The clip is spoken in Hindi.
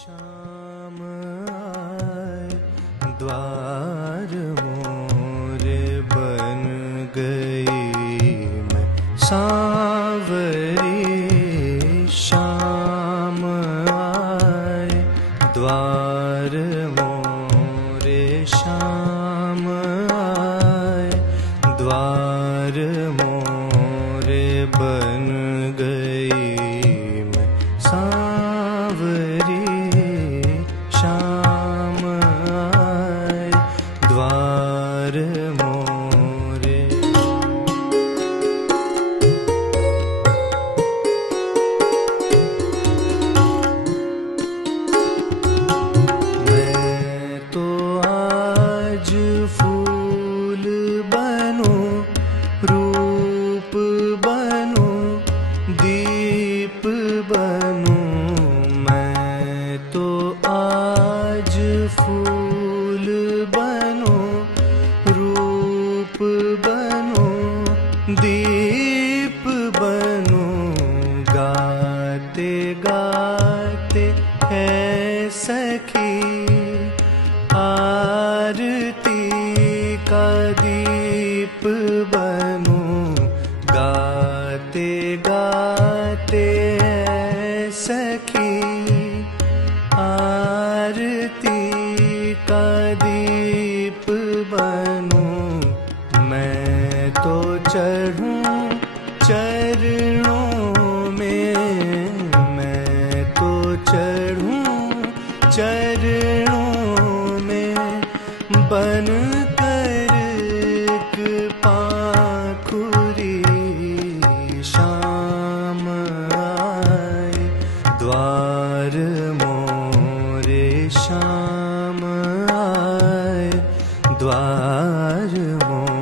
शाम आए द्वार मोरे बन गई मैं सांवरी। शाम आए द्वार मोरे शाम आए द्वार मोरे बन गई मैं सांवरी। शाम आए द्वार मोरे। मैं तो आज फूल बनूं रूप बनूं दीप बनूं। मैं तो आज फूल बनूं रूप बनूं दीप बनूं। गाते गाते है सखी आरती का दीप बनूं। गाते गाते है सखी आरती का दीप बनूं। मैं तो चढ़ूं चरणों में। मैं तो चढ़ूं चरणों में बन कर एक पाखुरी। शाम आए द्वार मोरे शाम आए द्वार मोरे।